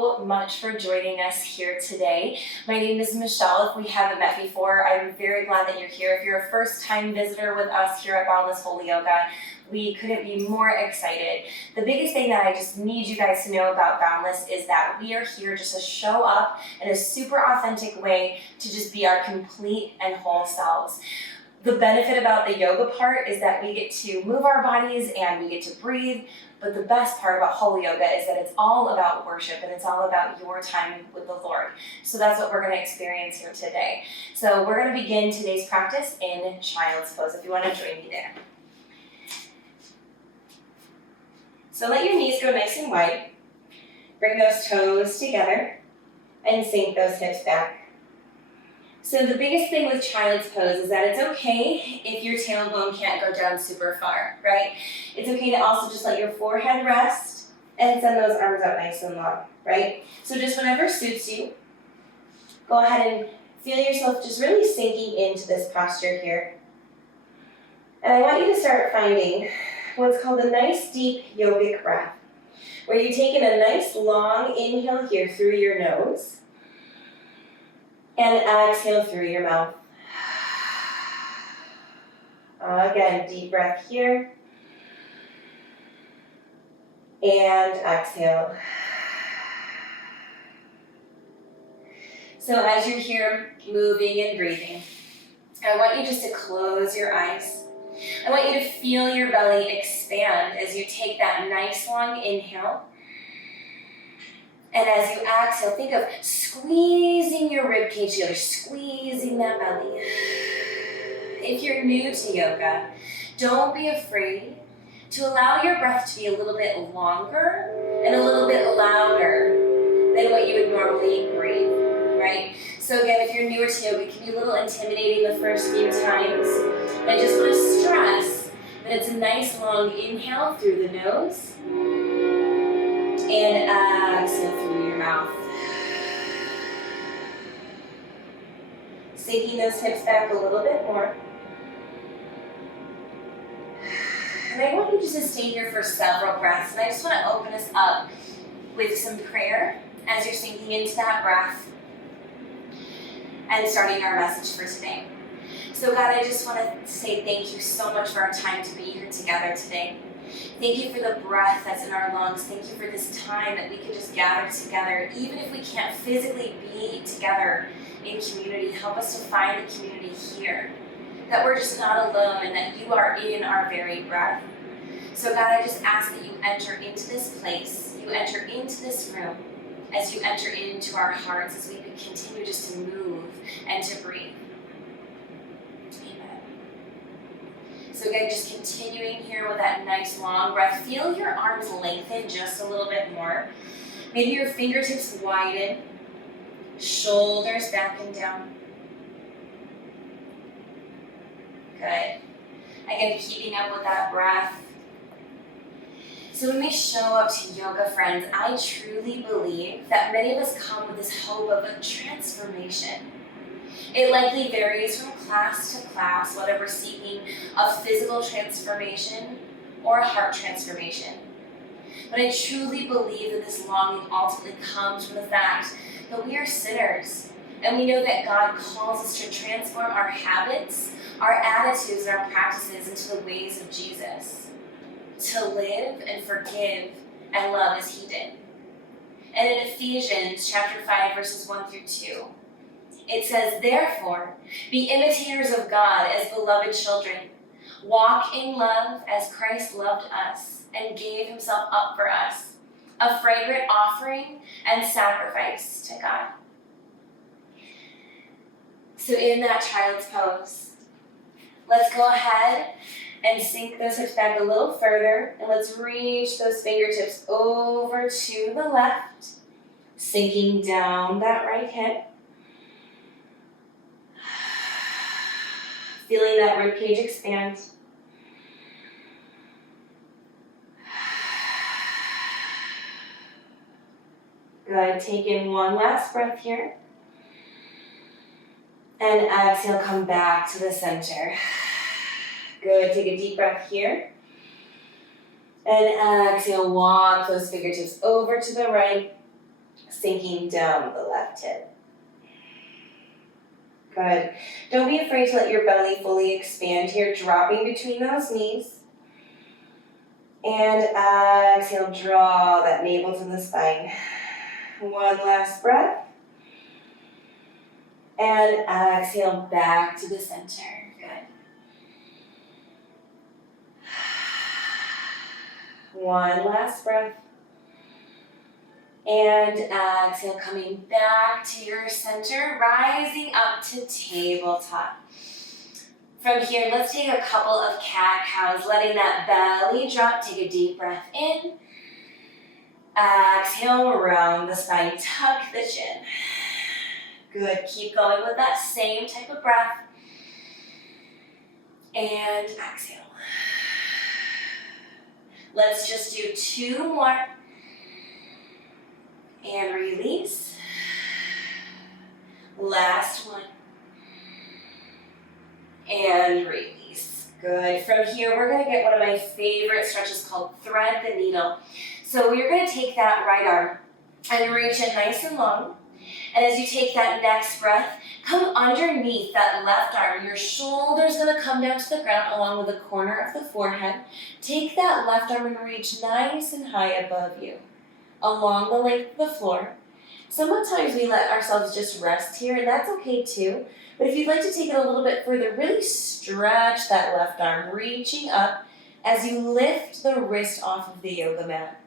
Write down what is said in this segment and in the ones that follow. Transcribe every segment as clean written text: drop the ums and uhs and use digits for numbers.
so much for joining us here today. My name is Michelle. If we haven't met before, I'm very glad that you're here. If you're a first-time visitor with us here at Boundless Holy Yoga, we couldn't be more excited. The biggest thing that I just need you guys to know about Boundless is that we are here just to show up in a super authentic way to just be our complete and whole selves. The benefit about the yoga part is that we get to move our bodies and we get to breathe, but the best part about Holy Yoga is that it's all about worship and it's all about your time with the Lord. So that's what we're going to experience here today. So we're going to begin today's practice in Child's Pose, if you want to join me there. So let your knees go nice and wide. Bring those toes together and sink those hips back. So the biggest thing with Child's Pose is that it's okay if your tailbone can't go down super far, right? It's okay to also just let your forehead rest and send those arms out nice and long, right? So just whenever suits you, go ahead and feel yourself just really sinking into this posture here. And I want you to start finding what's called a nice deep yogic breath, where you take in a nice long inhale here through your nose, and exhale through your mouth. Again, deep breath here. And exhale. So as you're here moving and breathing, I want you just to close your eyes. I want you to feel your belly expand as you take that nice long inhale. And as you exhale, think of squeezing your ribcage together, squeezing that belly. If you're new to yoga, don't be afraid to allow your breath to be a little bit longer and a little bit louder than what you would normally breathe, right? So again, if you're newer to yoga, it can be a little intimidating the first few times. I just want to stress that it's a nice long inhale through the nose. And exhale through your mouth. Sinking those hips back a little bit more. And I want you just to stay here for several breaths. And I just want to open us up with some prayer as you're sinking into that breath and starting our message for today. So God, I just want to say thank you so much for our time to be here together today. Thank you for the breath that's in our lungs. Thank you for this time that we can just gather together. Even if we can't physically be together in community, help us to find the community here. That we're just not alone and that you are in our very breath. So God, I just ask that you enter into this place, you enter into this room, as you enter into our hearts, as we continue just to move and to breathe. So again, just continuing here with that nice long breath. Feel your arms lengthen just a little bit more. Maybe your fingertips widen, shoulders back and down. Good. Again, keeping up with that breath. So when we show up to yoga, friends, I truly believe that many of us come with this hope of a transformation. It likely varies from class to class, whether we're seeking a physical transformation or a heart transformation. But I truly believe that this longing ultimately comes from the fact that we are sinners, and we know that God calls us to transform our habits, our attitudes, and our practices into the ways of Jesus, to live and forgive and love as he did. And in Ephesians chapter 5, verses 1 through 2, it says, "Therefore, be imitators of God as beloved children. Walk in love as Christ loved us and gave himself up for us, a fragrant offering and sacrifice to God." So in that Child's Pose, let's go ahead and sink those hips back a little further, and let's reach those fingertips over to the left, sinking down that right hip. Feeling that ribcage expand. Good, take in one last breath here. And exhale, come back to the center. Good, take a deep breath here. And exhale, walk those fingertips over to the right, sinking down the left hip. Good. Don't be afraid to let your belly fully expand here, dropping between those knees. And exhale, draw that navel to the spine. One last breath. And exhale back to the center. Good. One last breath. And exhale, coming back to your center, rising up to tabletop. From here, let's take a couple of cat-cows, letting that belly drop. Take a deep breath in. Exhale, round the spine, tuck the chin. Good, keep going with that same type of breath. And exhale. Let's just do 2 more. And release. Last one. And release. Good. From here, we're going to get one of my favorite stretches called thread the needle. So we're going to take that right arm and reach it nice and long. And as you take that next breath, come underneath that left arm. Your shoulder's going to come down to the ground along with the corner of the forehead. Take that left arm and reach nice and high above you, along the length of the floor. Sometimes we let ourselves just rest here, and that's okay too. But if you'd like to take it a little bit further, really stretch that left arm, reaching up as you lift the wrist off of the yoga mat.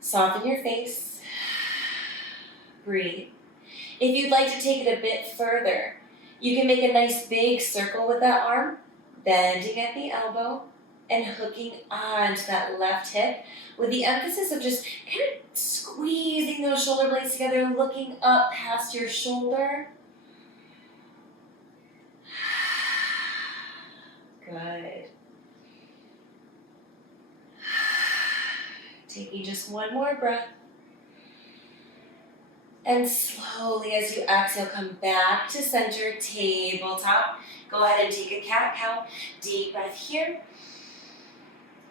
Soften your face. Breathe. If you'd like to take it a bit further, you can make a nice big circle with that arm, bending at the elbow, and hooking onto that left hip with the emphasis of just kind of squeezing those shoulder blades together, looking up past your shoulder. Good. Taking just one more breath. And slowly, as you exhale, come back to center, tabletop. Go ahead and take a cat-cow. Deep breath here.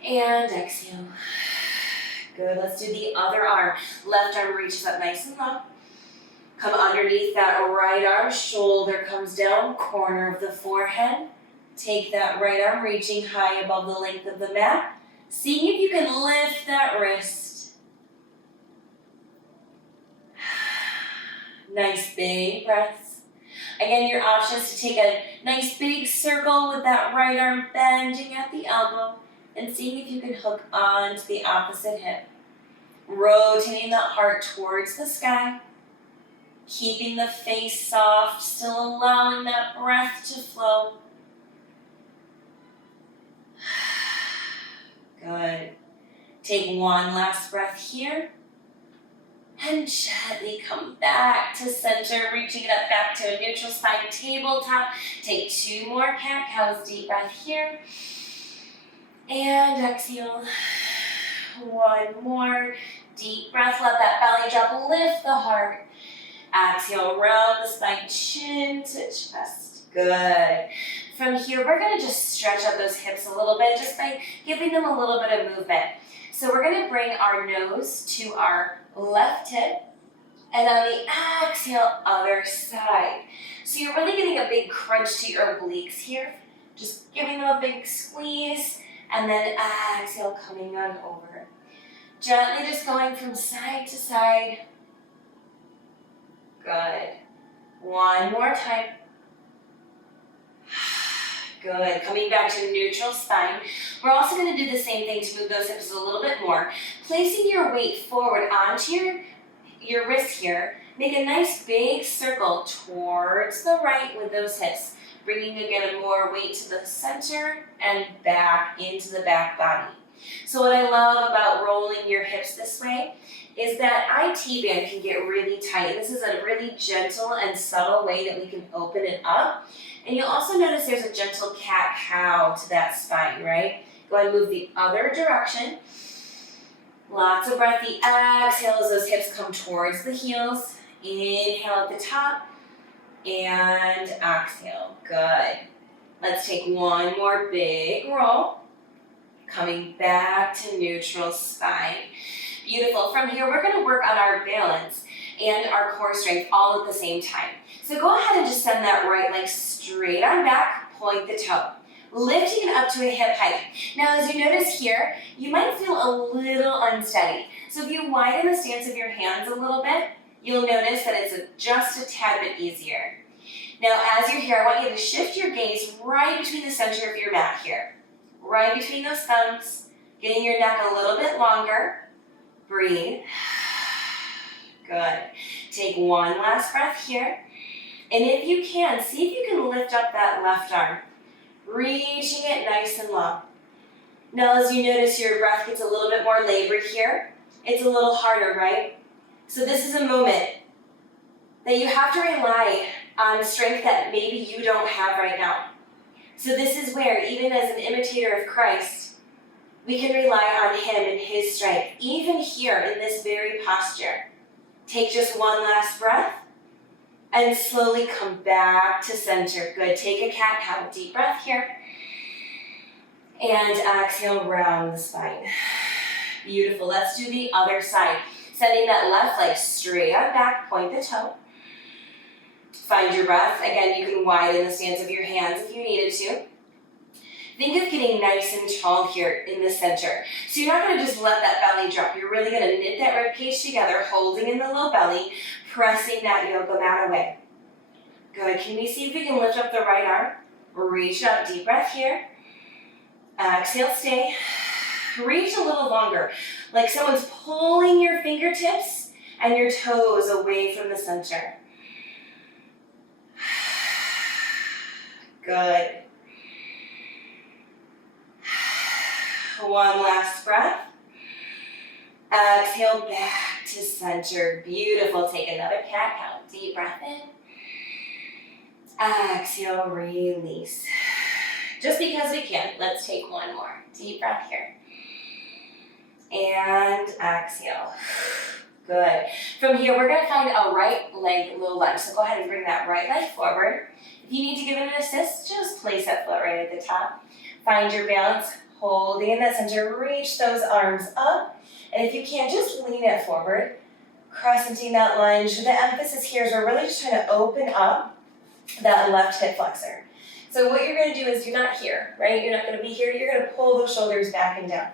And exhale. Good. Let's do the other arm. Left arm reaches up nice and long. Come underneath that right arm. Shoulder comes down. Corner of the forehead. Take that right arm, reaching high above the length of the mat. Seeing if you can lift that wrist. Nice big breaths. Again, your option is to take a nice big circle with that right arm bending at the elbow and seeing if you can hook onto the opposite hip. Rotating that heart towards the sky. Keeping the face soft, still allowing that breath to flow. Good. Take one last breath here. And gently come back to center, reaching it up back to a neutral spine tabletop. Take 2 more cat-cows. Deep breath here. And exhale. One more. Deep breath. Let that belly drop. Lift the heart. Exhale. Round the spine. Chin to chest. Good. From here, we're going to just stretch up those hips a little bit just by giving them a little bit of movement. So we're going to bring our nose to our left hip, and on the exhale, other side. So you're really getting a big crunch to your obliques here. Just giving them a big squeeze, and then exhale, coming on over. Gently just going from side to side. Good. One more time. Good. Coming back to neutral spine. We're also going to do the same thing to move those hips a little bit more. Placing your weight forward onto your wrist here. Make a nice big circle towards the right with those hips. Bringing again more weight to the center and back into the back body. So what I love about rolling your hips this way is that IT band can get really tight. This is a really gentle and subtle way that we can open it up. And you'll also notice there's a gentle cat-cow to that spine, right? Go ahead and move the other direction. Lots of breath. The exhale as those hips come towards the heels. Inhale at the top. And exhale. Good. Let's take one more big roll. Coming back to neutral spine. Beautiful. From here, we're going to work on our balance and our core strength all at the same time. So go ahead and just send that right leg straight on back, point the toe. Lifting it up to a hip height. Now, as you notice here, you might feel a little unsteady. So if you widen the stance of your hands a little bit, you'll notice that it's just a tad bit easier. Now, as you're here, I want you to shift your gaze right between the center of your mat here. Right between those thumbs, getting your neck a little bit longer. Breathe. Good. Take one last breath here. And if you can, see if you can lift up that left arm, reaching it nice and long. Now, as you notice, your breath gets a little bit more labored here. It's a little harder, right? So this is a moment that you have to rely on strength that maybe you don't have right now. So this is where, even as an imitator of Christ, we can rely on Him and His strength, even here in this very posture. Take just one last breath and slowly come back to center. Good. Take a cat-cow. Deep breath here. And exhale, round the spine. Beautiful. Let's do the other side. Sending that left leg straight on back, point the toe. Find your breath. Again, you can widen the stance of your hands if you needed to. Think of getting nice and tall here in the center. So you're not going to just let that belly drop. You're really going to knit that ribcage together, holding in the low belly, pressing that yoga mat away. Good. Can we see if we can lift up the right arm? Reach up. Deep breath here. Exhale, stay. Reach a little longer, like someone's pulling your fingertips and your toes away from the center. Good. One last breath. Exhale back to center. Beautiful. Take another cat-cow. Deep breath in. Exhale, release. Just because we can, let's take one more. Deep breath here. And exhale. Good. From here, we're going to find a right leg low lunge. So go ahead and bring that right leg forward. If you need to give it an assist, just place that foot right at the top. Find your balance, holding in that center. Reach those arms up. And if you can, just lean it forward, crescenting that lunge. The emphasis here is we're really just trying to open up that left hip flexor. So what you're going to do is you're not here, right? You're not going to be here. You're going to pull those shoulders back and down.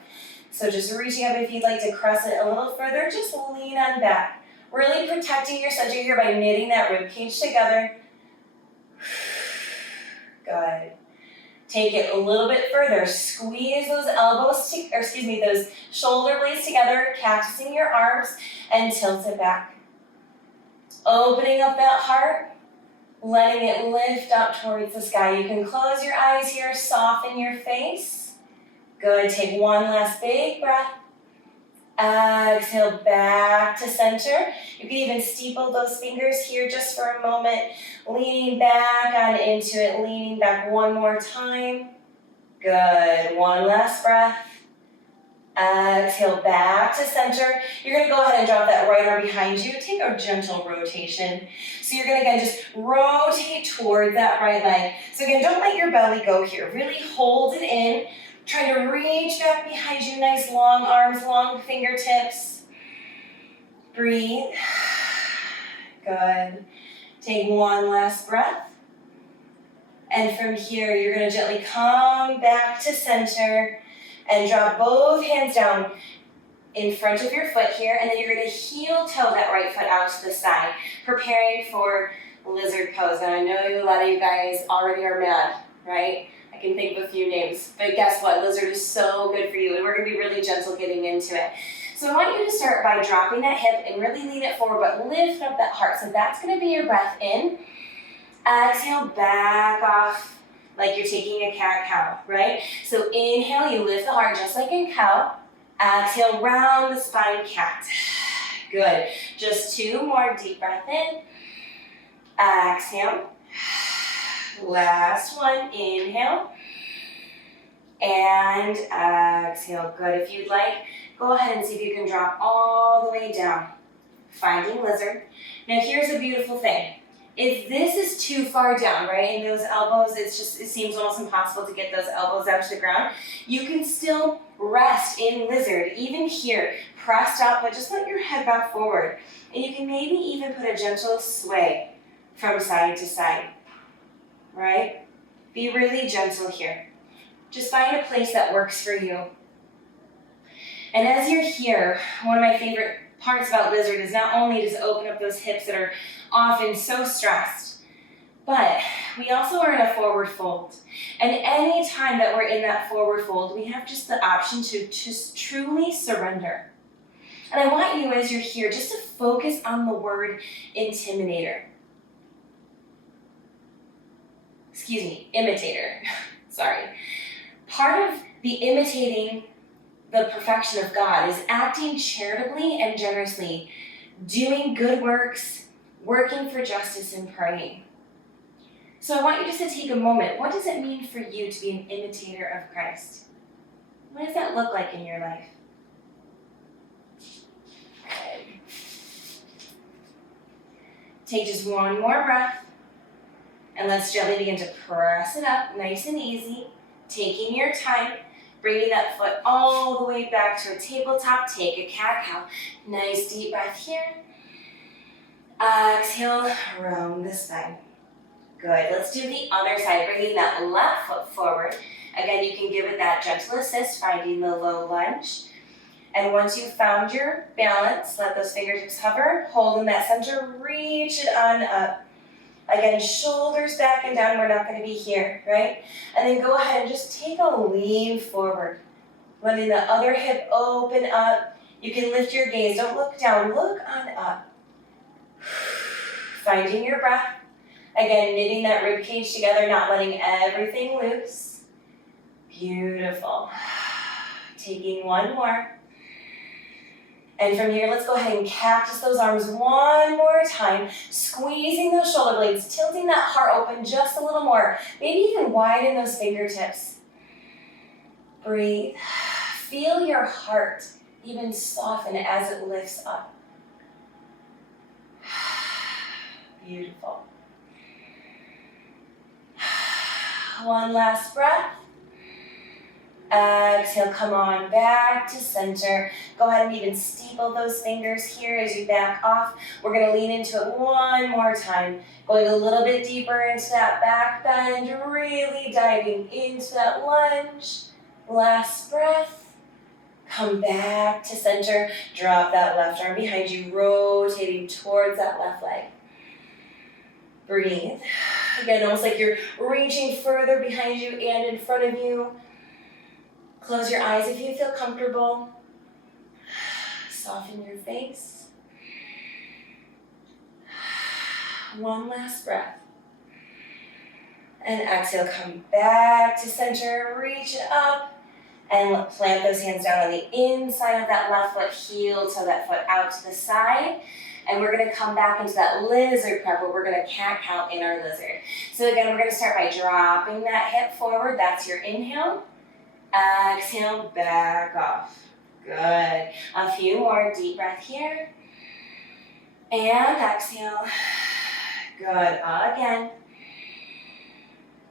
So just reaching up. If you'd like to crescent a little further, just lean on back. Really protecting your center here by knitting that ribcage together. Good. Take it a little bit further. Squeeze those elbows, those shoulder blades together, cactusing your arms, and tilt it back. Opening up that heart, letting it lift up towards the sky. You can close your eyes here, soften your face. Good. Take one last big breath. Exhale back to center. You can even steeple those fingers here just for a moment. Leaning back on into it. Leaning back one more time. Good. One last breath. Exhale back to center. You're going to go ahead and drop that right arm behind you. Take a gentle rotation. So you're going to, again, just rotate toward that right leg. So again, don't let your belly go here. Really hold it in. Trying to reach back behind you. Nice long arms, long fingertips. Breathe. Good. Take one last breath. And from here, you're going to gently come back to center and drop both hands down in front of your foot here. And then you're going to heel toe that right foot out to the side, preparing for lizard pose. And I know a lot of you guys already are mad, right? I can think of a few names, but guess what? Lizard is so good for you, and we're going to be really gentle getting into it. So I want you to start by dropping that hip and really lean it forward, but lift up that heart. So that's going to be your breath in. Exhale, back off like you're taking a cat-cow, right? So inhale, you lift the heart just like in cow. Exhale, round the spine, cat. Good. Just two more. Deep breath in. Exhale. Last one, inhale, and exhale. Good. If you'd like, go ahead and see if you can drop all the way down, finding lizard. Now here's a beautiful thing. If this is too far down, right, in those elbows, it seems almost impossible to get those elbows down to the ground, you can still rest in lizard, even here, pressed up, but just let your head back forward. And you can maybe even put a gentle sway from side to side, right? Be really gentle here. Just find a place that works for you. And as you're here, one of my favorite parts about lizard is not only does it open up those hips that are often so stressed, but we also are in a forward fold. And any time that we're in that forward fold, we have just the option to just truly surrender. And I want you, as you're here, just to focus on the word intimidator. Imitator. Sorry. Part of the imitating the perfection of God is acting charitably and generously, doing good works, working for justice, and praying. So I want you just to take a moment. What does it mean for you to be an imitator of Christ? What does that look like in your life? Good. Take just one more breath, and let's gently begin to press it up, nice and easy, taking your time, bringing that foot all the way back to a tabletop. Take a cat-cow. Nice deep breath here. Exhale, round the spine. Good. Let's do the other side, bringing that left foot forward. Again, you can give it that gentle assist, finding the low lunge. And once you've found your balance, let those fingertips hover, hold in that center, reach it on up. Again, shoulders back and down, we're not going to be here, right? And then go ahead and just take a lean forward. Letting the other hip open up. You can lift your gaze, don't look down, look on up. Finding your breath. Again, knitting that ribcage together, not letting everything loose. Beautiful. Taking one more. And from here, let's go ahead and cactus those arms one more time, squeezing those shoulder blades, tilting that heart open just a little more. Maybe even widen those fingertips. Breathe. Feel your heart even soften as it lifts up. Beautiful. One last breath. Exhale, come on back to center. Go ahead and even steeple those fingers here as you back off. We're going to lean into it one more time. Going a little bit deeper into that back bend, really diving into that lunge. Last breath. Come back to center. Drop that left arm behind you, rotating towards that left leg. Breathe. Again, almost like you're reaching further behind you and in front of you. Close your eyes if you feel comfortable. Soften your face. One last breath. And exhale, come back to center, reach it up, and plant those hands down on the inside of that left foot, heel toe that foot out to the side. And we're going to come back into that lizard prep where we're going to cat-cow in our lizard. So again, we're going to start by dropping that hip forward. That's your inhale. Exhale, back off. Good. A few more. Deep breath here. And exhale. Good. Again.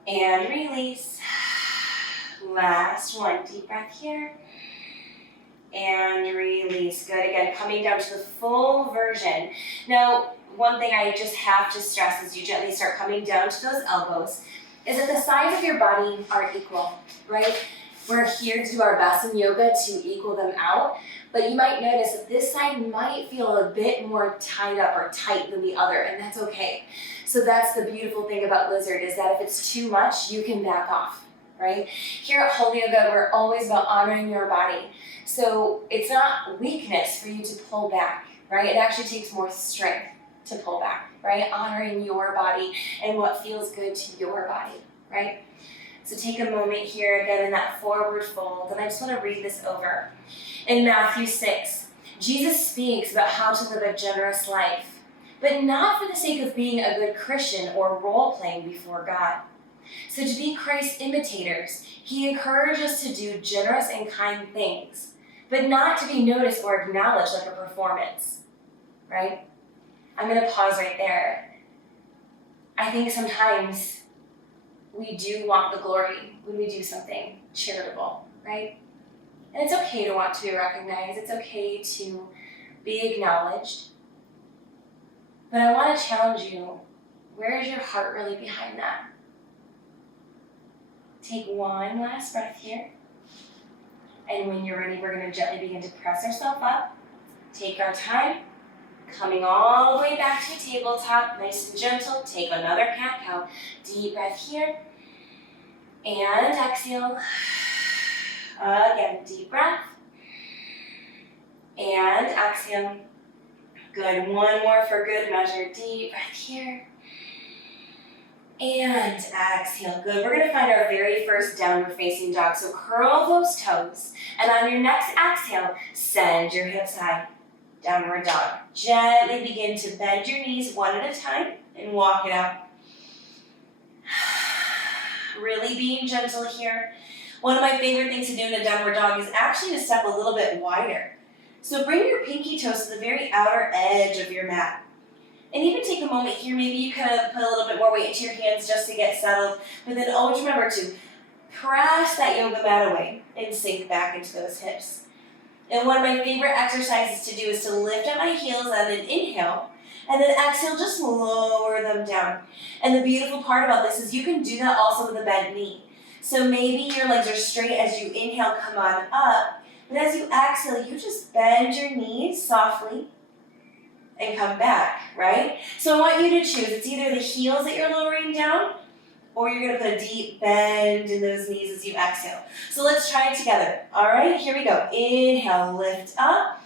And release. Last one. Deep breath here. And release. Good. Again, coming down to the full version. Now, one thing I just have to stress as you gently start coming down to those elbows is that the sides of your body are equal, right? We're here to do our best in yoga to equal them out, but you might notice that this side might feel a bit more tied up or tight than the other, and that's okay. So that's the beautiful thing about lizard, is that if it's too much, you can back off, right? Here at Holy Yoga, we're always about honoring your body. So it's not weakness for you to pull back, right? It actually takes more strength to pull back, right? Honoring your body and what feels good to your body, right? So take a moment here, again, in that forward fold, and I just want to read this over. In Matthew 6, Jesus speaks about how to live a generous life, but not for the sake of being a good Christian or role-playing before God. So to be Christ's imitators, he encourages us to do generous and kind things, but not to be noticed or acknowledged like a performance, right? I'm going to pause right there. I think sometimes we do want the glory when we do something charitable, right? And it's okay to want to be recognized. It's okay to be acknowledged. But I want to challenge you, where is your heart really behind that? Take one last breath here. And when you're ready, we're going to gently begin to press ourselves up. Take our time. Coming all the way back to tabletop, nice and gentle. Take another cat-cow. Deep breath here. And exhale. Again, deep breath. And exhale. Good. One more for good measure. Deep breath here. And exhale. Good. We're going to find our very first downward facing dog. So curl those toes. And on your next exhale, send your hips high. Downward dog. Gently begin to bend your knees one at a time and walk it out. Really being gentle here. One of my favorite things to do in a downward dog is actually to step a little bit wider. So bring your pinky toes to the very outer edge of your mat. And even take a moment here, maybe you kind of put a little bit more weight into your hands just to get settled. But then always remember to press that yoga mat away and sink back into those hips. And one of my favorite exercises to do is to lift up my heels on an inhale, and then exhale, just lower them down. And the beautiful part about this is you can do that also with a bent knee. So maybe your legs are straight as you inhale, come on up. But as you exhale, you just bend your knees softly and come back, right? So I want you to choose. It's either the heels that you're lowering down, or you're going to put a deep bend in those knees as you exhale. So let's try it together. All right, here we go. Inhale, lift up.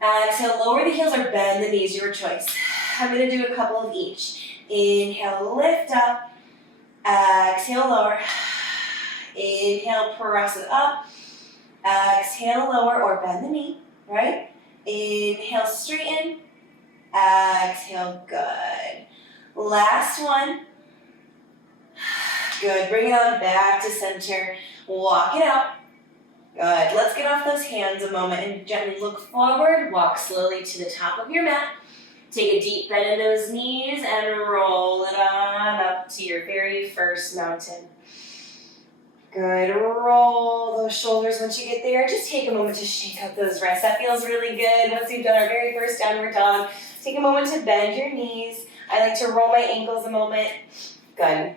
Exhale, lower the heels or bend the knees, your choice. I'm going to do a couple of each. Inhale, lift up. Exhale, lower. Inhale, press it up. Exhale, lower or bend the knee, right? Inhale, straighten. Exhale, good. Last one. Good, bring it on back to center. Walk it out. Good, let's get off those hands a moment and gently look forward. Walk slowly to the top of your mat. Take a deep bend in those knees and roll it on up to your very first mountain. Good, roll those shoulders once you get there. Just take a moment to shake out those wrists. That feels really good. Once we've done our very first downward dog, take a moment to bend your knees. I like to roll my ankles a moment. Good.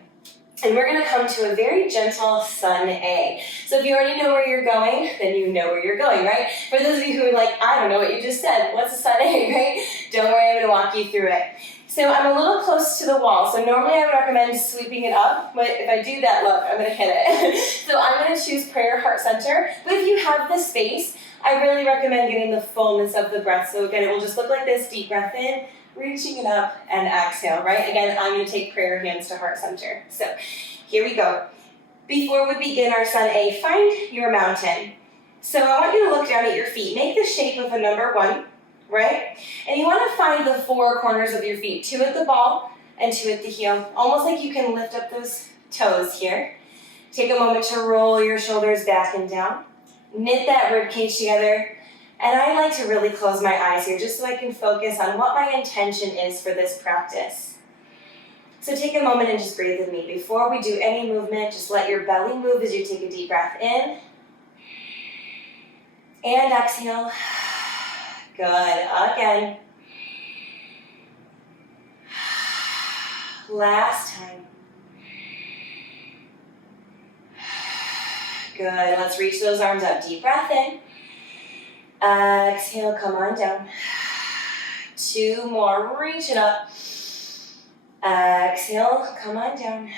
And we're going to come to a very gentle sun A. So if you already know where you're going, then you know where you're going, right? For those of you who are like, I don't know what you just said, what's a sun A, right? Don't worry, I'm going to walk you through it. So I'm a little close to the wall. So normally I would recommend sweeping it up, but if I do that, look, I'm going to hit it. So I'm going to choose prayer heart center. But if you have the space, I really recommend getting the fullness of the breath. So again, it will just look like this, deep breath in, reaching it up, and exhale, right? Again, I'm going to take prayer hands to heart center. So here we go. Before we begin our sun A, find your mountain. So I want you to look down at your feet. Make the shape of a number 1, right? And you want to find the 4 corners of your feet, 2 at the ball and 2 at the heel. Almost like you can lift up those toes here. Take a moment to roll your shoulders back and down. Knit that ribcage together. And I like to really close my eyes here just so I can focus on what my intention is for this practice. So take a moment and just breathe with me. Before we do any movement, just let your belly move as you take a deep breath in. And exhale. Good. Again. Last time. Good. Let's reach those arms up. Deep breath in. Exhale, come on down. 2 more, reach it up. Exhale, come on down.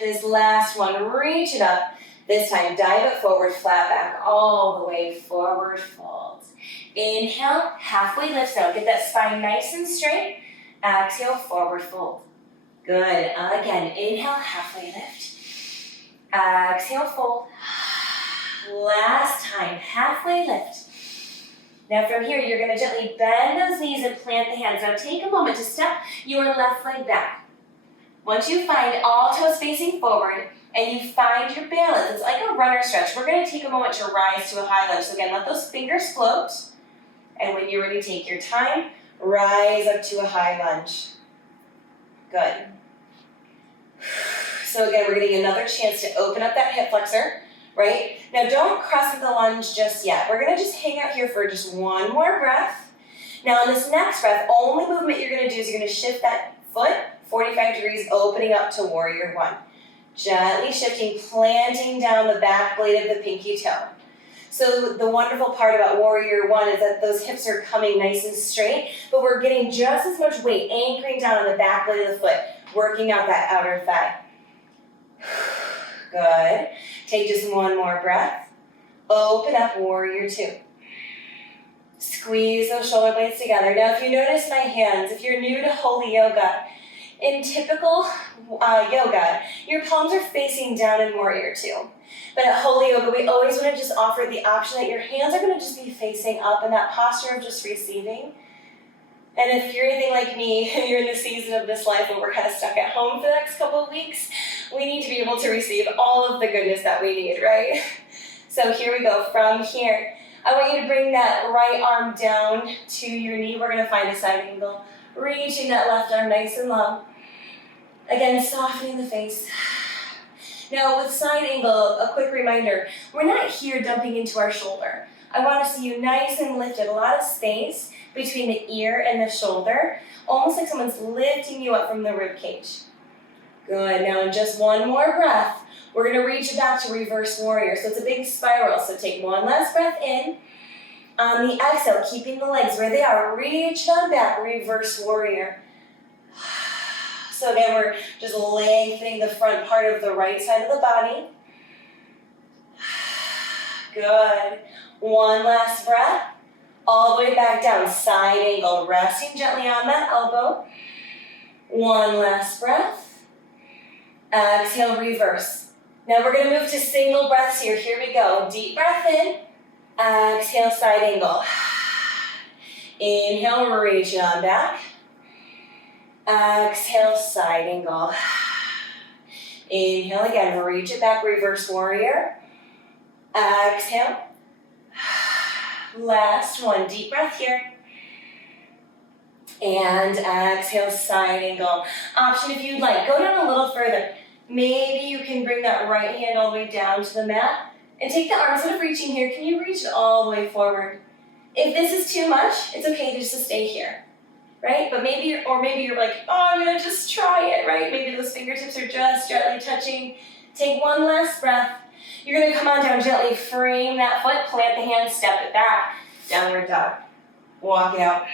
This last one, reach it up. This time, dive it forward, flat back, all the way forward, fold. Inhale, halfway lift down. Get that spine nice and straight. Exhale, forward fold. Good, again, inhale, halfway lift. Exhale, fold. Last time, halfway lift. Now from here, you're going to gently bend those knees and plant the hands. Now take a moment to step your left leg back. Once you find all toes facing forward and you find your balance, it's like a runner stretch. We're going to take a moment to rise to a high lunge. So again, let those fingers float. And when you're ready, take your time, rise up to a high lunge. Good. So again, we're getting another chance to open up that hip flexor, right? Now don't cross the lunge just yet. We're gonna just hang out here for just one more breath. Now on this next breath, only movement you're gonna do is you're gonna shift that foot 45 degrees, opening up to warrior one. Gently shifting, planting down the back blade of the pinky toe. So the wonderful part about warrior one is that those hips are coming nice and straight, but we're getting just as much weight anchoring down on the back blade of the foot, working out that outer thigh. Good. Take just one more breath. Open up, warrior two. Squeeze those shoulder blades together. Now if you notice my hands, if you're new to Holy Yoga, in typical yoga, your palms are facing down in warrior two. But at Holy Yoga, we always want to just offer the option that your hands are going to just be facing up in that posture of just receiving. And if you're anything like me, and you're in the season of this life where we're kind of stuck at home for the next couple of weeks, we need to be able to receive all of the goodness that we need, right? So here we go. From here, I want you to bring that right arm down to your knee. We're going to find a side angle. Reaching that left arm nice and long. Again, softening the face. Now with side angle, a quick reminder, we're not here dumping into our shoulder. I want to see you nice and lifted, a lot of space between the ear and the shoulder, almost like someone's lifting you up from the rib cage. Good, now in just one more breath, we're going to reach it back to reverse warrior. So it's a big spiral, so take one last breath in. On the exhale, keeping the legs where they are, reach on back, reverse warrior. So again, we're just lengthening the front part of the right side of the body. Good. One last breath. All the way back down, side angle, resting gently on that elbow. One last breath. Exhale, reverse. Now we're going to move to single breaths here. Here we go. Deep breath in. Exhale, side angle. Inhale, reach it on back. Exhale, side angle. Inhale again, reach it back, reverse warrior. Exhale. Last one, deep breath here. And exhale, side angle. Option if you'd like, go down a little further. Maybe you can bring that right hand all the way down to the mat. And take the arms, instead of reaching here, can you reach it all the way forward? If this is too much, it's okay just to stay here. Right? But maybe you're like, oh, I'm gonna just try it, right? Maybe those fingertips are just gently touching. Take one last breath. You're gonna come on down gently, frame that foot, plant the hand, step it back, downward dog. Walk it out.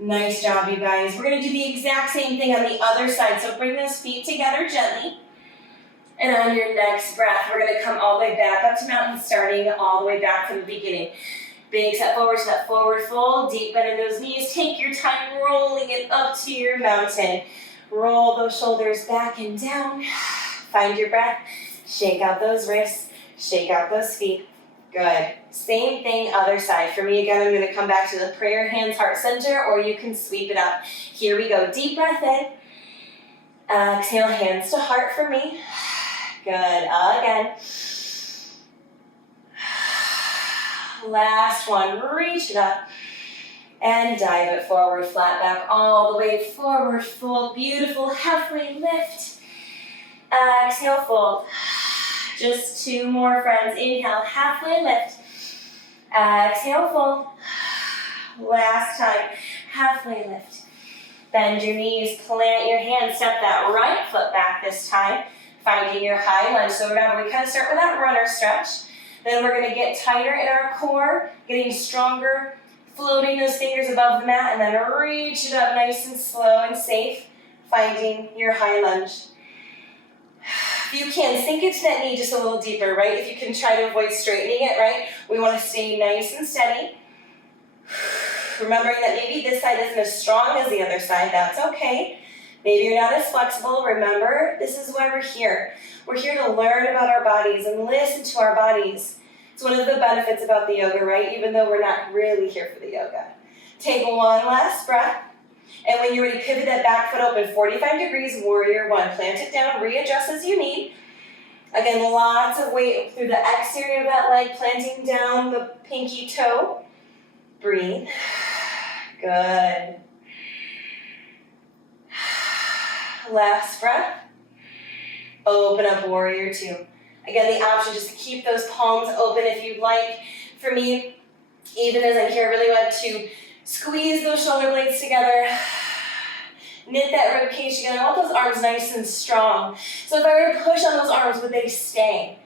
Nice job, you guys. We're gonna do the exact same thing on the other side. So bring those feet together gently. And on your next breath, we're gonna come all the way back up to mountain, starting all the way back from the beginning. Big step forward fold, deep bend in those knees. Take your time rolling it up to your mountain. Roll those shoulders back and down. Find your breath. Shake out those wrists. Shake out those feet. Good. Same thing, other side. For me, again, I'm going to come back to the prayer hands, heart center, or you can sweep it up. Here we go. Deep breath in. Exhale, hands to heart for me. Good. Again. Last one, reach it up and dive it forward, flat back all the way forward, fold, beautiful, halfway lift. Exhale, fold. Just two more, friends. Inhale, halfway lift. Exhale, fold. Last time, halfway lift. Bend your knees, plant your hands, step that right foot back this time, finding your high lunge. So remember, we kind of start with that runner stretch. Then we're going to get tighter in our core, getting stronger, floating those fingers above the mat, and then reach it up nice and slow and safe, finding your high lunge. If you can, sink into that knee just a little deeper, right? If you can try to avoid straightening it, right? We want to stay nice and steady. Remembering that maybe this side isn't as strong as the other side, that's okay. Maybe you're not as flexible. Remember, this is why we're here. We're here to learn about our bodies and listen to our bodies. It's one of the benefits about the yoga, right? Even though we're not really here for the yoga. Take one last breath. And when you're ready, pivot that back foot open, 45 degrees, warrior one. Plant it down, readjust as you need. Again, lots of weight through the exterior of that leg, planting down the pinky toe. Breathe. Good. Last breath. Open up warrior two. Again, the option just to keep those palms open if you'd like. For me, even as I'm here, I really want to squeeze those shoulder blades together. Knit that rib cage together. I want those arms nice and strong. So if I were to push on those arms, would they stay?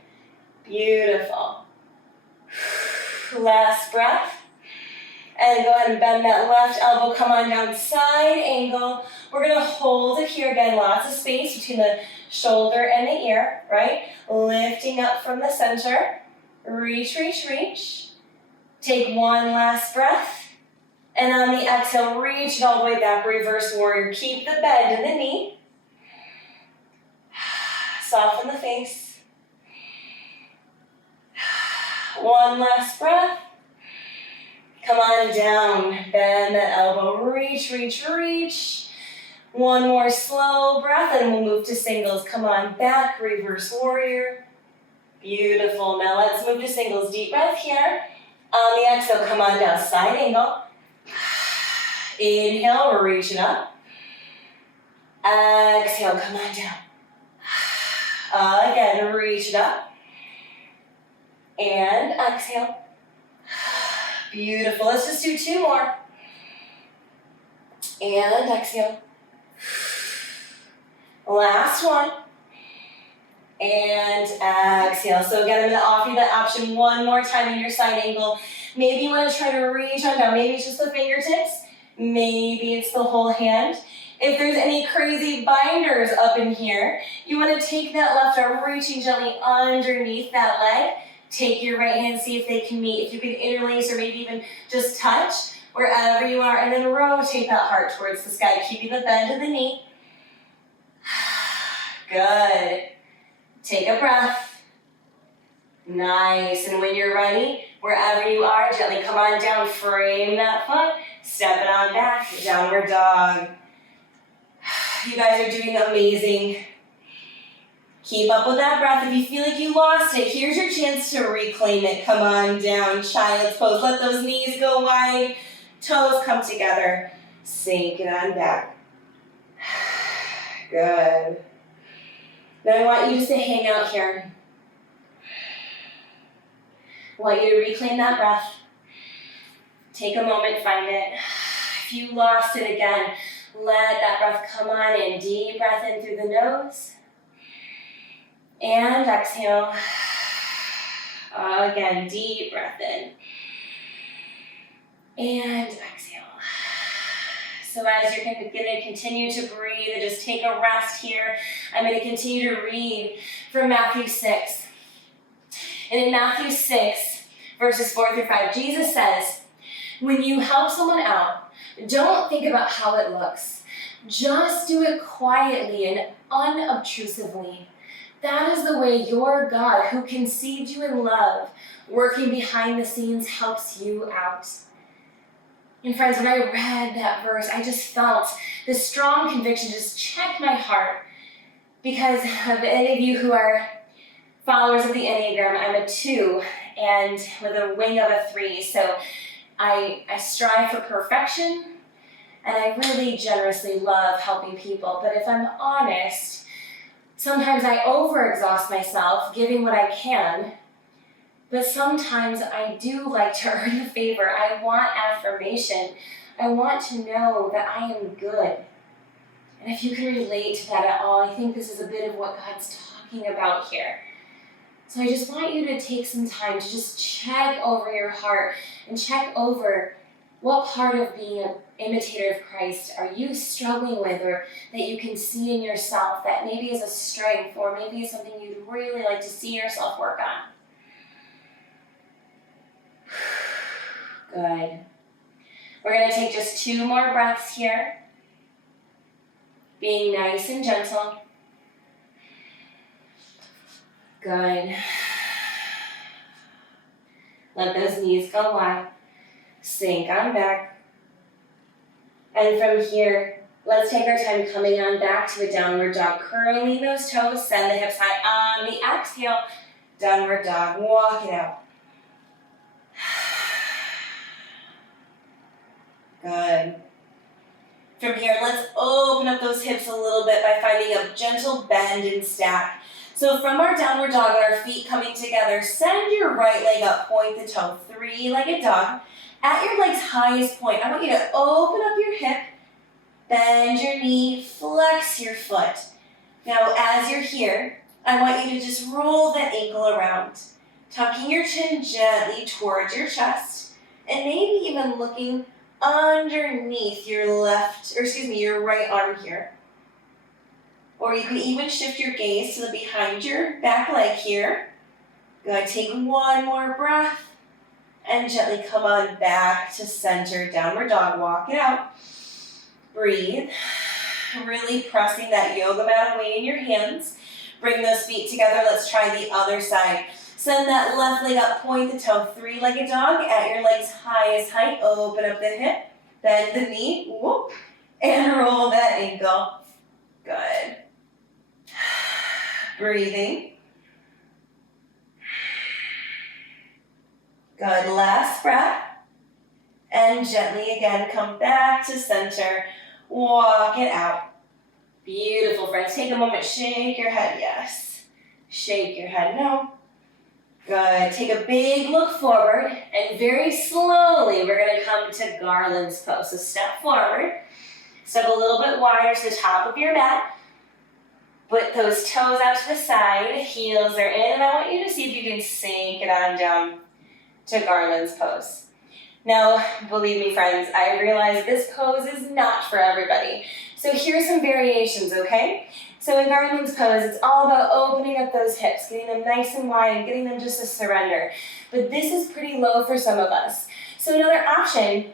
Beautiful. Last breath. And go ahead and bend that left elbow. Come on down, side angle. We're going to hold it here. Again, lots of space between the shoulder and the ear, right? Lifting up from the center. Reach, reach, reach. Take one last breath. And on the exhale, reach it all the way back, reverse warrior. Keep the bend in the knee. Soften the face. One last breath. Come on down, bend that elbow, reach, reach, reach. One more slow breath and we'll move to singles. Come on back, reverse warrior. Beautiful, now let's move to singles. Deep breath here. On the exhale, come on down, side angle. Inhale, we're reaching up. Exhale, come on down. Again, reach it up. And exhale. Beautiful. Let's just do two more. And exhale. Last one. And exhale. So again, I'm going to offer you that option one more time in your side angle. Maybe you want to try to reach on down. Maybe it's just the fingertips. Maybe it's the whole hand. If there's any crazy binders up in here, you want to take that left arm, reaching gently underneath that leg. Take your right hand, see if they can meet. If you can interlace or maybe even just touch wherever you are. And then rotate that heart towards the sky, keeping the bend of the knee. Good. Take a breath. Nice. And when you're ready, wherever you are, gently come on down, frame that foot, step it on back, downward dog. You guys are doing amazing. Keep up with that breath. If you feel like you lost it, here's your chance to reclaim it. Come on down, child's pose. Let those knees go wide, toes come together. Sink it on back. Good. Now I want you just to hang out here. I want you to reclaim that breath. Take a moment, find it. If you lost it again, let that breath come on in. Deep breath in through the nose. And exhale. Again, deep breath in. And exhale. So as you're going to continue to breathe and just take a rest here, I'm going to continue to read from Matthew 6. And in Matthew 6, verses 4 through 5, Jesus says, when you help someone out, don't think about how it looks. Just do it quietly and unobtrusively. That is the way your God, who conceived you in love, working behind the scenes, helps you out. And friends, when I read that verse, I just felt this strong conviction just check my heart. Because of any of you who are followers of the Enneagram, I'm a 2 and with a wing of a 3. So I strive for perfection and I really generously love helping people. But if I'm honest, sometimes I overexhaust myself giving what I can, but sometimes I do like to earn the favor. I want affirmation. I want to know that I am good. And if you can relate to that at all, I think this is a bit of what God's talking about here. So I just want you to take some time to just check over your heart and check over what part of being an imitator of Christ are you struggling with, or that you can see in yourself that maybe is a strength or maybe is something you'd really like to see yourself work on. Good. We're going to take just 2 more breaths here. Being nice and gentle. Good. Let those knees go wide. Sink on back. And from here, let's take our time coming on back to a downward dog. Curling those toes, send the hips high. On the exhale, downward dog. Walk it out. Good. From here, let's open up those hips a little bit by finding a gentle bend and stack. So from our downward dog and our feet coming together, send your right leg up, point the toe, three-legged dog. At your leg's highest point, I want you to open up your hip, bend your knee, flex your foot. Now as you're here, I want you to just roll that ankle around, tucking your chin gently towards your chest, and maybe even looking underneath your your right arm here. Or you can even shift your gaze to the behind your back leg here. Good, take one more breath and gently come on back to center, downward dog, walk it out. Breathe, really pressing that yoga mat away in your hands. Bring those feet together, let's try the other side. Send that left leg up, point the toe, three-legged dog at your leg's highest height. Open up the hip, bend the knee, whoop, and roll that ankle. Good. Breathing. Good, last breath. And gently again, come back to center. Walk it out. Beautiful, friends. Take a moment, shake your head, yes. Shake your head, no. Good, take a big look forward, and very slowly we're gonna come to Garland's pose. So step forward, step a little bit wider to the top of your mat, put those toes out to the side, heels are in, and I want you to see if you can sink it on down to Garland's pose. Now, believe me friends, I realize this pose is not for everybody. So here's some variations, okay? So in Garland's pose, it's all about opening up those hips, getting them nice and wide and getting them just to surrender. But this is pretty low for some of us. So another option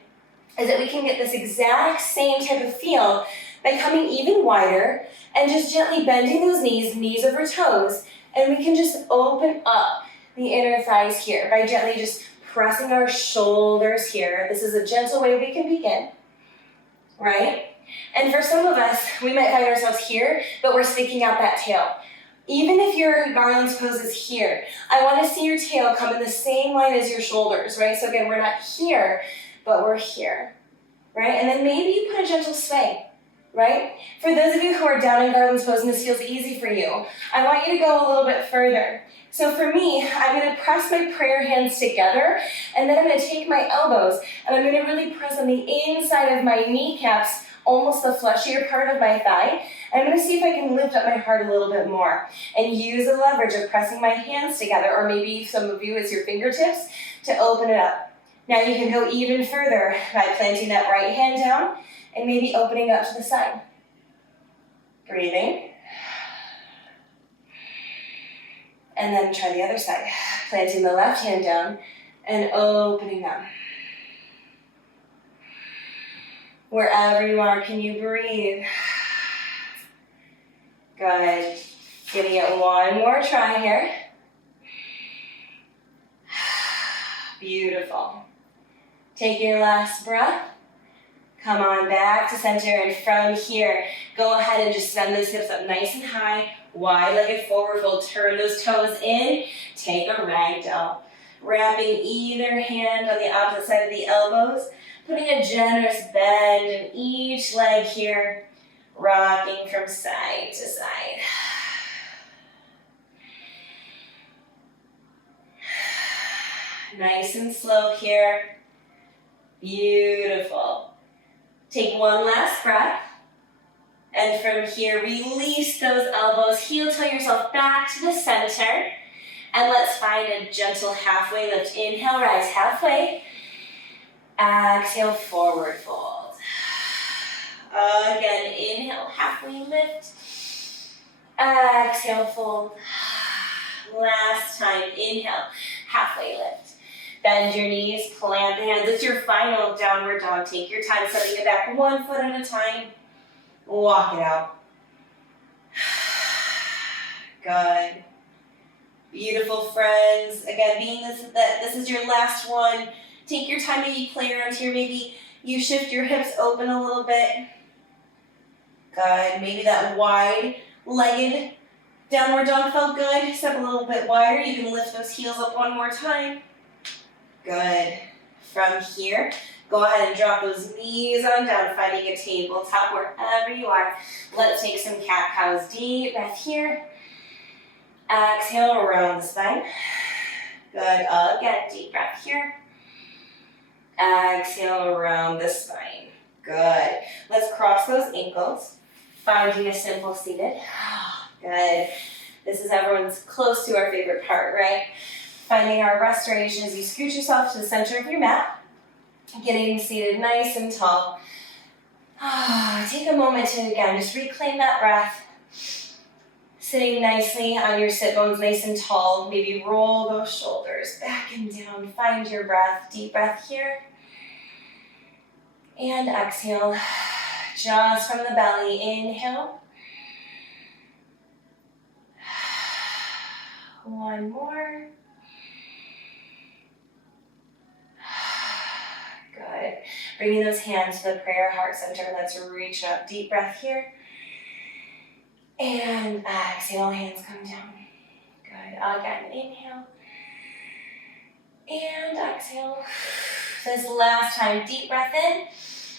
is that we can get this exact same type of feel by coming even wider and just gently bending those knees over toes, and we can just open up the inner thighs here by gently just pressing our shoulders here. This is a gentle way we can begin, right? And for some of us, we might find ourselves here, but we're sticking out that tail. Even if your Garland's pose is here, I want to see your tail come in the same line as your shoulders, right? So again, we're not here, but we're here, right? And then maybe you put a gentle sway, right? For those of you who are down in Garland's pose and this feels easy for you, I want you to go a little bit further. So for me, I'm going to press my prayer hands together, and then I'm going to take my elbows, and I'm going to really press on the inside of my kneecaps, almost the fleshier part of my thigh. And I'm going to see if I can lift up my heart a little bit more and use the leverage of pressing my hands together, or maybe some of you it's your fingertips, to open it up. Now you can go even further by planting that right hand down and maybe opening up to the side. Breathing. And then try the other side. Planting the left hand down and opening up. Wherever you are, can you breathe? Good. Giving it one more try here. Beautiful. Take your last breath. Come on back to center, and from here, go ahead and just send those hips up nice and high, wide-legged forward fold. Turn those toes in. Take a ragdoll. Wrapping either hand on the opposite side of the elbows. Putting a generous bend in each leg here, rocking from side to side. Nice and slow here. Beautiful. Take one last breath. And from here, release those elbows, heel toe yourself back to the center. And let's find a gentle halfway lift. Inhale, rise halfway. Exhale, forward fold. Again, inhale, halfway lift. Exhale, fold. Last time, inhale, halfway lift. Bend your knees, plant the hands. It's your final downward dog. Take your time, setting it back one foot at a time. Walk it out. Good. Beautiful, friends. Again, being this is your last one. Take your time, maybe play around here. Maybe you shift your hips open a little bit. Good. Maybe that wide-legged downward dog felt good. Step a little bit wider. You can lift those heels up one more time. Good. From here, Go ahead and drop those knees on down, finding a tabletop wherever you are. Let's take some cat-cows. Deep breath here. Exhale, around the spine. Good. Again, deep breath here. Exhale, around the spine. Good. Let's cross those ankles. Finding a simple seated. Good. This is everyone's close to our favorite part, right? Finding our restoration as you scoot yourself to the center of your mat. Getting seated nice and tall. Take a moment to, again, just reclaim that breath. Sitting nicely on your sit bones, nice and tall. Maybe roll those shoulders back and down. Find your breath. Deep breath here. And exhale. Just from the belly. Inhale. One more. Good. Bringing those hands to the prayer heart center. Let's reach up. Deep breath here. And exhale, hands come down. Good. Again, inhale. And exhale. This last time, deep breath in.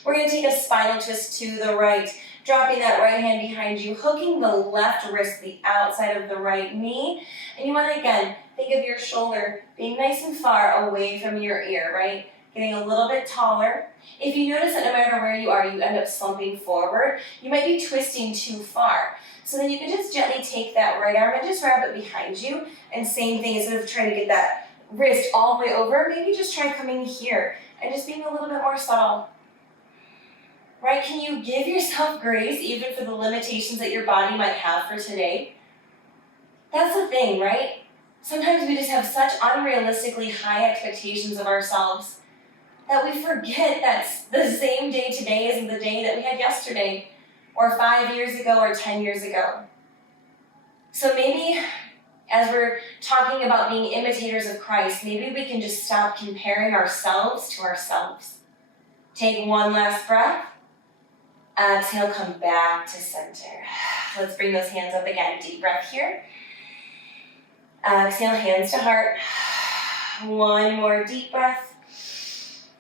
We're going to take a spinal twist to the right. Dropping that right hand behind you, hooking the left wrist to the outside of the right knee. And you want to, again, think of your shoulder being nice and far away from your ear, right? Getting a little bit taller. If you notice that no matter where you are, you end up slumping forward, you might be twisting too far. So then you can just gently take that right arm and just wrap it behind you. And same thing, instead of trying to get that wrist all the way over, maybe just try coming here and just being a little bit more subtle. Right? Can you give yourself grace even for the limitations that your body might have for today? That's the thing, right? Sometimes we just have such unrealistically high expectations of ourselves that we forget that the same day today isn't the day that we had yesterday, or 5 years ago, or 10 years ago. So maybe as we're talking about being imitators of Christ, maybe we can just stop comparing ourselves to ourselves. Take one last breath. Exhale, come back to center. Let's bring those hands up again. Deep breath here. Exhale, hands to heart. One more deep breath.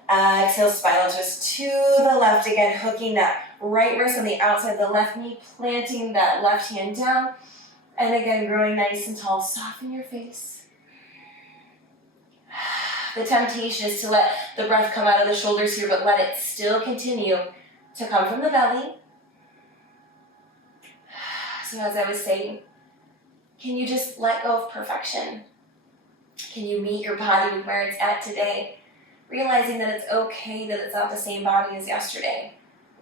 Exhale, spinal twist to the left again, hooking that right wrist on the outside of the left knee, planting that left hand down, and again, growing nice and tall. Soften your face. The temptation is to let the breath come out of the shoulders here, but let it still continue to come from the belly. So as I was saying, can you just let go of perfection? Can you meet your body with where it's at today? Realizing that it's okay that it's not the same body as yesterday,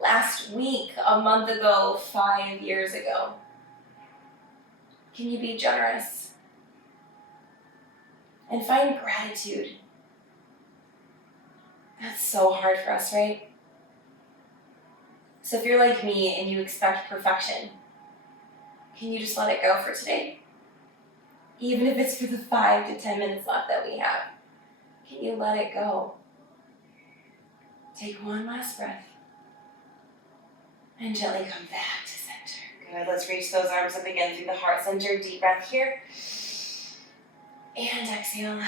last week, a month ago, 5 years ago. Can you be generous? And find gratitude. That's so hard for us, right? So if you're like me and you expect perfection, can you just let it go for today? Even if it's for the 5 to 10 minutes left that we have. Can you let it go? Take one last breath. And gently come back to center. Good. Let's reach those arms up again through the heart center. Deep breath here. And exhale.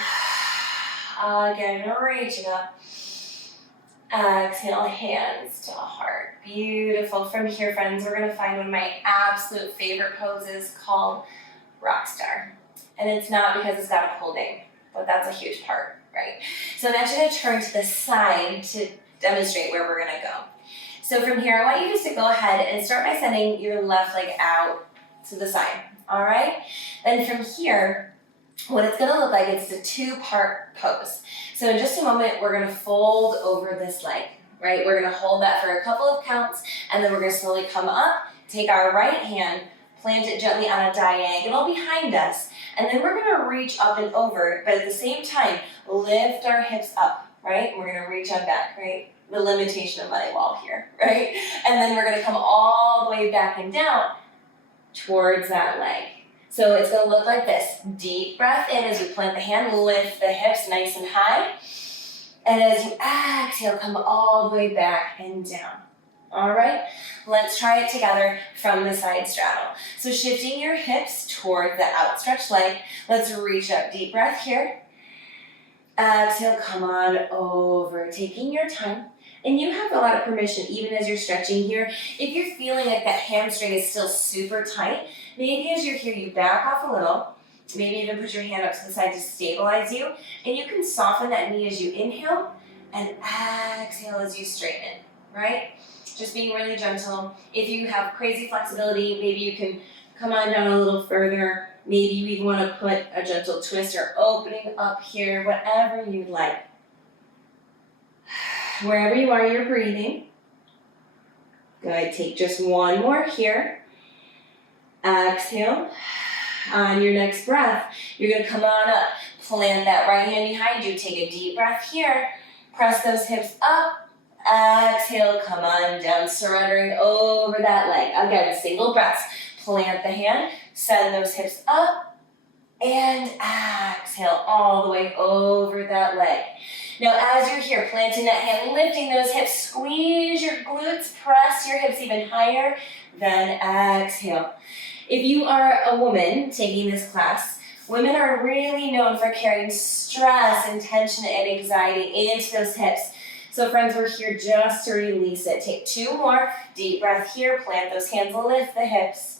Again, reach it up. Exhale, hands to heart. Beautiful. From here, friends, we're going to find one of my absolute favorite poses called Rock Star. And it's not because it's got a holding, but that's a huge part, right? So I'm actually going to turn to the side to demonstrate where we're going to go. So from here, I want you just to go ahead and start by sending your left leg out to the side, all right? Then from here, what it's going to look like is a two-part pose. So in just a moment, we're going to fold over this leg, right? We're going to hold that for a couple of counts, and then we're going to slowly come up, take our right hand, plant it gently on a diagonal behind us, and then we're going to reach up and over, but at the same time, lift our hips up, right? We're going to reach on back, right? The limitation of my wall here, right? And then we're going to come all the way back and down towards that leg. So it's going to look like this. Deep breath in as we plant the hand, lift the hips nice and high. And as you exhale, come all the way back and down. All right, let's try it together from the side straddle. So shifting your hips toward the outstretched leg. Let's reach up. Deep breath here. Exhale, come on over, taking your time. And you have a lot of permission, even as you're stretching here. If you're feeling like that hamstring is still super tight, maybe as you're here, you back off a little. Maybe even put your hand up to the side to stabilize you. And you can soften that knee as you inhale and exhale as you straighten, right? Just being really gentle. If you have crazy flexibility, maybe you can come on down a little further. Maybe you even want to put a gentle twist or opening up here, whatever you'd like. Wherever you are, you're breathing. Good, take just one more here. Exhale. On your next breath, you're gonna come on up. Plant that right hand behind you. Take a deep breath here. Press those hips up. Exhale, come on down, surrendering over that leg. Again, single breaths. Plant the hand, send those hips up, and exhale all the way over that leg. Now as you're here, planting that hand, lifting those hips, squeeze your glutes, press your hips even higher, then exhale. If you are a woman taking this class, women are really known for carrying stress and tension and anxiety into those hips. So friends, we're here just to release it. Take two more, deep breath here, plant those hands, lift the hips,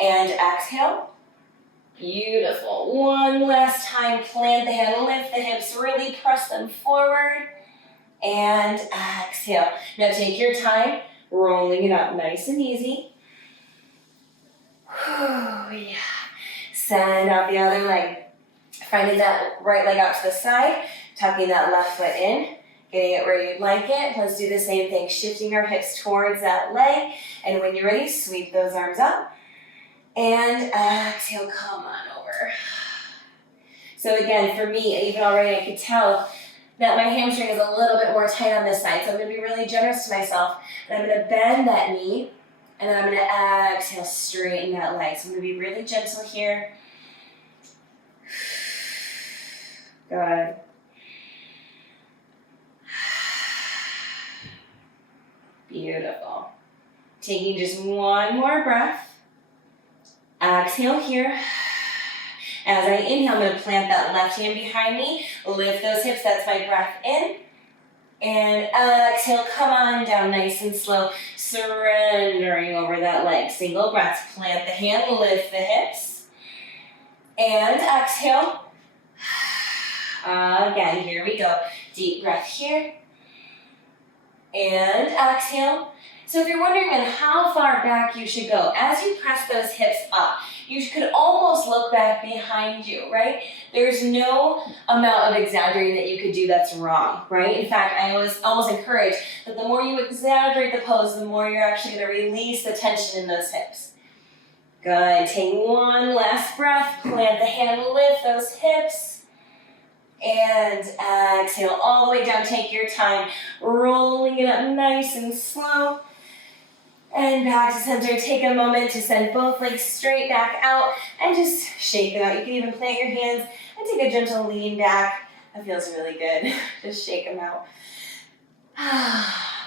and exhale. Beautiful. One last time, plant the hand, lift the hips, really press them forward, and exhale. Now take your time, rolling it up nice and easy. Yeah. Send out the other leg. Finding that right leg out to the side, tucking that left foot in, getting it where you'd like it. Let's do the same thing, shifting our hips towards that leg, and when you're ready, sweep those arms up. And exhale, come on over. So again, for me, even already I could tell that my hamstring is a little bit more tight on this side. So I'm going to be really generous to myself. And I'm going to bend that knee. And then I'm going to exhale, straighten that leg. So I'm going to be really gentle here. Good. Beautiful. Taking just one more breath. Exhale here. As I inhale, I'm going to plant that left hand behind me. Lift those hips, that's my breath in. And exhale, come on down nice and slow. Surrendering over that leg. Single breaths, plant the hand, lift the hips. And exhale. Again, here we go. Deep breath here. And exhale. So if you're wondering on how far back you should go, as you press those hips up, you could almost look back behind you, right? There's no amount of exaggerating that you could do that's wrong, right? In fact, I almost encourage that the more you exaggerate the pose, the more you're actually going to release the tension in those hips. Good. Take one last breath. Plant the hand, lift those hips. And exhale all the way down. Take your time, rolling it up nice and slow. And back to center. Take a moment to send both legs straight back out and just shake them out. You can even plant your hands and take a gentle lean back. That feels really good. Just shake them out.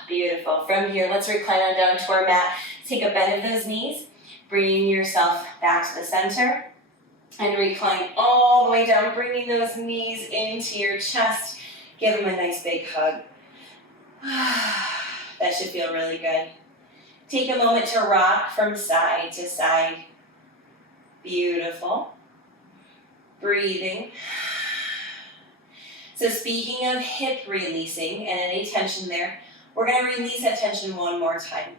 Beautiful. From here, let's recline on down to our mat. Take a bend of those knees. Bring yourself back to the center. And recline all the way down, bringing those knees into your chest. Give them a nice big hug. That should feel really good. Take a moment to rock from side to side. Beautiful. Breathing. So speaking of hip releasing and any tension there, we're going to release that tension one more time.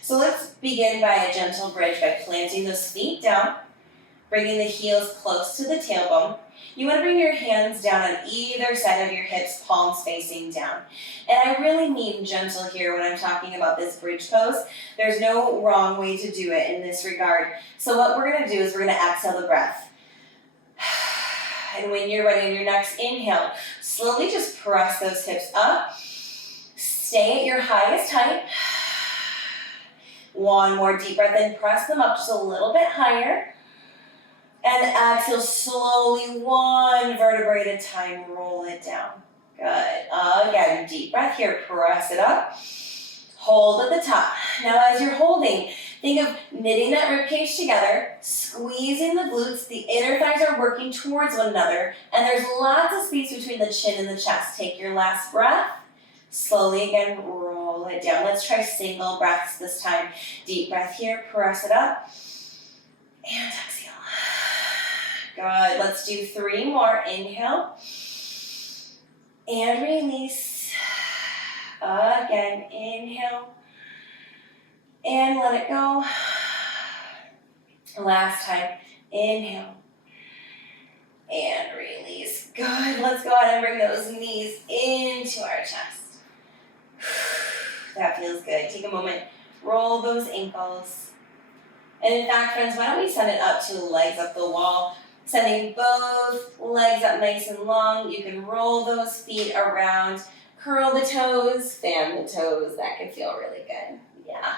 So let's begin by a gentle bridge by planting those feet down, bringing the heels close to the tailbone. You want to bring your hands down on either side of your hips, palms facing down. And I really mean gentle here when I'm talking about this bridge pose. There's no wrong way to do it in this regard. So what we're going to do is we're going to exhale the breath. And when you're ready in your next inhale, slowly just press those hips up. Stay at your highest height. One more deep breath in, press them up just a little bit higher. And exhale slowly, one vertebrae at a time, roll it down. Good. Again, deep breath here, press it up. Hold at the top. Now as you're holding, Think of knitting that ribcage together, squeezing the glutes, the inner thighs are working towards one another, and there's lots of space between the chin and the chest. Take your last breath. Slowly again, roll it down. Let's try single breaths this time. Deep breath here, press it up, and exhale. Good, let's do 3 more. Inhale, and release. Again, inhale, and let it go. Last time, inhale, and release. Good, let's go ahead and bring those knees into our chest. That feels good. Take a moment, roll those ankles. And in fact, friends, why don't we send it up to the legs up the wall, sending both legs up nice and long. You can roll those feet around, curl the toes, fan the toes. That can feel really good. Yeah.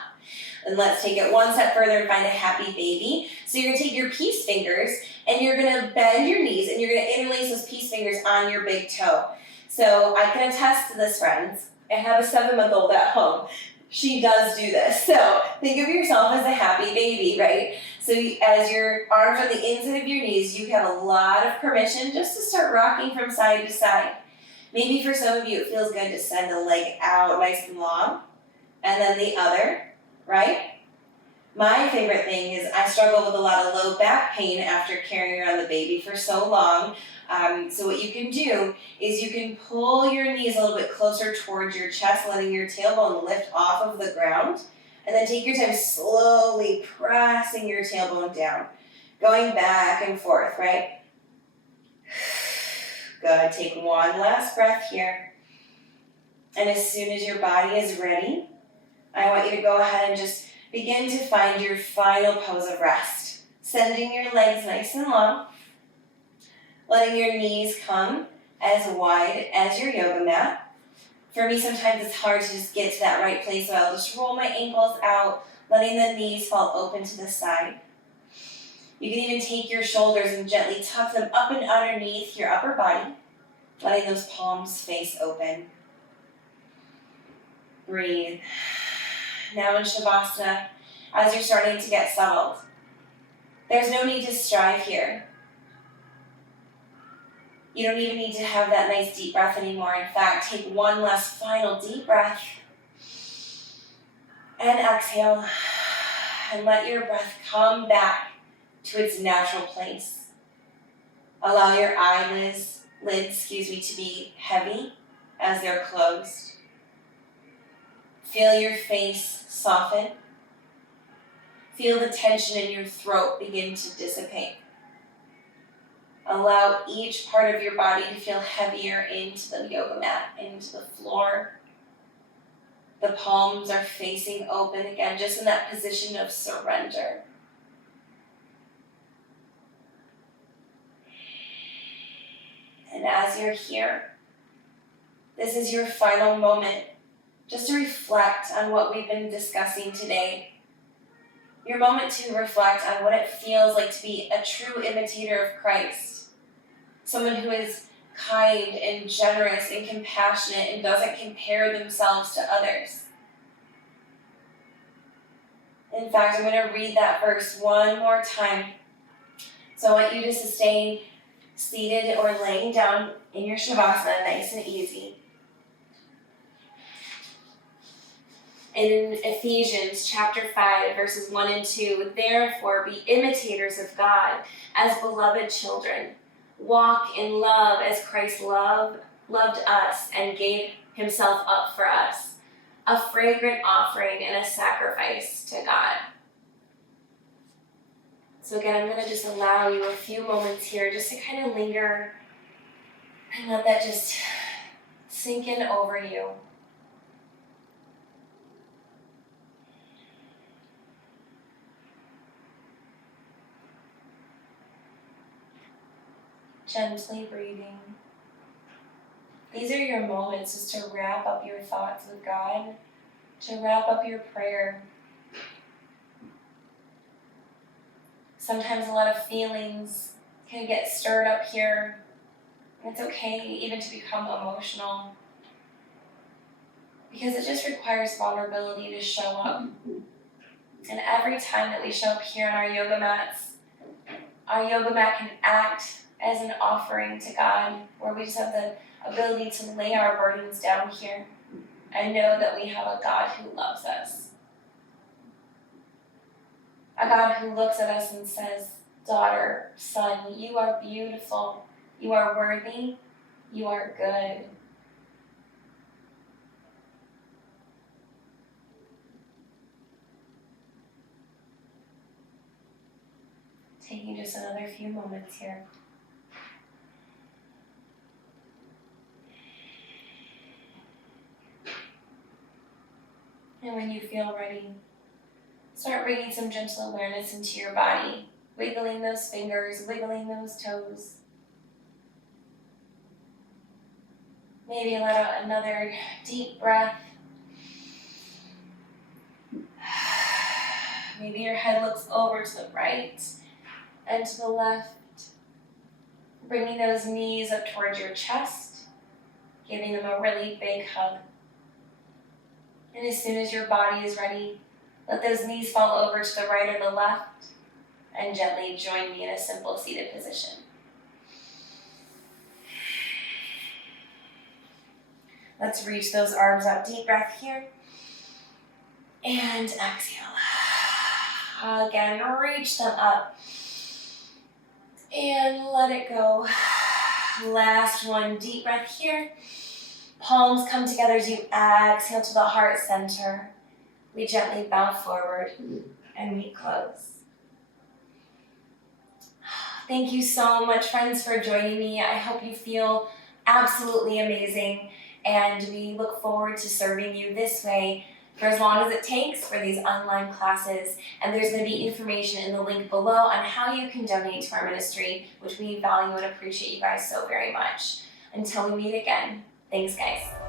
And let's take it one step further and find a happy baby. So you're gonna take your peace fingers and you're gonna bend your knees and you're gonna interlace those peace fingers on your big toe. So I can attest to this, friends. I have a 7-month-old at home. She does do this. So think of yourself as a happy baby, right? So as your arms are on the inside of your knees, you have a lot of permission just to start rocking from side to side. Maybe for some of you, it feels good to send a leg out nice and long, and then the other, right? My favorite thing is I struggle with a lot of low back pain after carrying around the baby for so long. So what you can do is you can pull your knees a little bit closer towards your chest, letting your tailbone lift off of the ground. And then take your time slowly pressing your tailbone down. Going back and forth, right? Good. Take one last breath here. And as soon as your body is ready, I want you to go ahead and just begin to find your final pose of rest. Sending your legs nice and long. Letting your knees come as wide as your yoga mat. For me, sometimes it's hard to just get to that right place, so I'll just roll my ankles out, letting the knees fall open to the side. You can even take your shoulders and gently tuck them up and underneath your upper body, letting those palms face open. Breathe. Now in Shavasana, as you're starting to get settled, there's no need to strive here. You don't even need to have that nice deep breath anymore. In fact, take one last final deep breath and exhale and let your breath come back to its natural place. Allow your eyelids, to be heavy as they're closed. Feel your face soften. Feel the tension in your throat begin to dissipate. Allow each part of your body to feel heavier into the yoga mat, into the floor. The palms are facing open again, just in that position of surrender. And as you're here, this is your final moment just to reflect on what we've been discussing today. Your moment to reflect on what it feels like to be a true imitator of Christ. Someone who is kind and generous and compassionate and doesn't compare themselves to others. In fact, I'm going to read that verse one more time. So I want you to sustain seated or laying down in your Shavasana, nice and easy. In Ephesians chapter 5, verses 1 and 2, therefore be imitators of God as beloved children. Walk in love as Christ loved us and gave himself up for us, a fragrant offering and a sacrifice to God. So again, I'm going to just allow you a few moments here just to kind of linger and let that just sink in over you. Gently breathing. These are your moments just to wrap up your thoughts with God, to wrap up your prayer. Sometimes a lot of feelings can get stirred up here. It's okay even to become emotional, because it just requires vulnerability to show up. And every time that we show up here on our yoga mat can act as an offering to God, where we just have the ability to lay our burdens down here and know that we have a God who loves us. A God who looks at us and says, daughter, son, you are beautiful, you are worthy, you are good. Taking just another few moments here. And when you feel ready, start bringing some gentle awareness into your body, wiggling those fingers, wiggling those toes. Maybe let out another deep breath. Maybe your head looks over to the right and to the left, bringing those knees up towards your chest, giving them a really big hug. And as soon as your body is ready, let those knees fall over to the right or the left, and gently join me in a simple seated position. Let's reach those arms out. Deep breath here. And exhale. Again, reach them up. And let it go. Last one. Deep breath here. Palms come together as you exhale to the heart center. We gently bow forward and we close. Thank you so much, friends, for joining me. I hope you feel absolutely amazing, and we look forward to serving you this way for as long as it takes for these online classes. And there's going to be information in the link below on how you can donate to our ministry, which we value and appreciate you guys so very much. Until we meet again, thanks, guys.